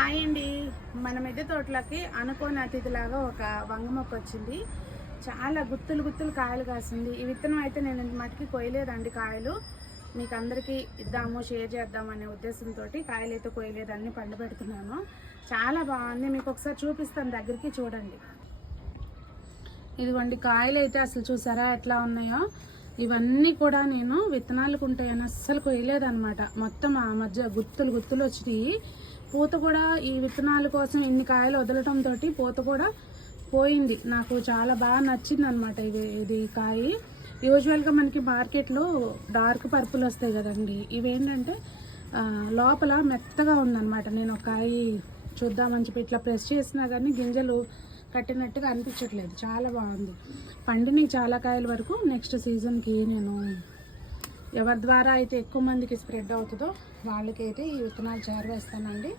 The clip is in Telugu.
హాయ్ అండి. మన మిద్దె తోటలోకి అనుకోని అతిథిలాగా ఒక వంగ మొక్క వచ్చింది. చాలా గుత్తులు గుత్తులు కాయలు కాసింది. ఈ విత్తనం అయితే నేను మటుకి కొయ్యలేదండి. కాయలు మీకు అందరికీ ఇద్దాము, షేర్ చేద్దాము అనే ఉద్దేశంతో కాయలు అయితే కొయ్యలేదు, అన్నీ పండు పెడుతున్నాను. చాలా బాగుంది. మీకు ఒకసారి చూపిస్తాను, దగ్గరికి చూడండి. ఇదిగోండి కాయలు అయితే అసలు చూసారా ఎట్లా ఉన్నాయో. ఇవన్నీ కూడా నేను విత్తనాలకు ఉంటాయని అస్సలు కొయ్యలేదన్నమాట. మొత్తం ఆ మధ్య గుత్తులు గుత్తులు వచ్చినాయి. పూత కూడా ఈ విత్తనాల కోసం ఇన్ని కాయలు వదలటంతో పూత కూడా పోయింది. నాకు చాలా బాగా నచ్చింది అనమాట ఇది కాయ. యూజువల్గా మనకి మార్కెట్లో డార్క్ పర్పుల్ వస్తాయి కదండి, ఇవేంటంటే లోపల మెత్తగా ఉందన్నమాట. నేను ఒక కాయ చూద్దామని చెప్పి ఇట్లా ప్రెస్ చేసినా కానీ గింజలు కట్టినట్టుగా అనిపించట్లేదు. చాలా బాగుంది. పండిని చాలా కాయల వరకు నెక్స్ట్ సీజన్కి నేను ఎవరి ద్వారా అయితే ఎక్కువ మందికి స్ప్రెడ్ అవుతుందో వాళ్ళకైతే ఈ విత్తనాలు చేరవేస్తానండి.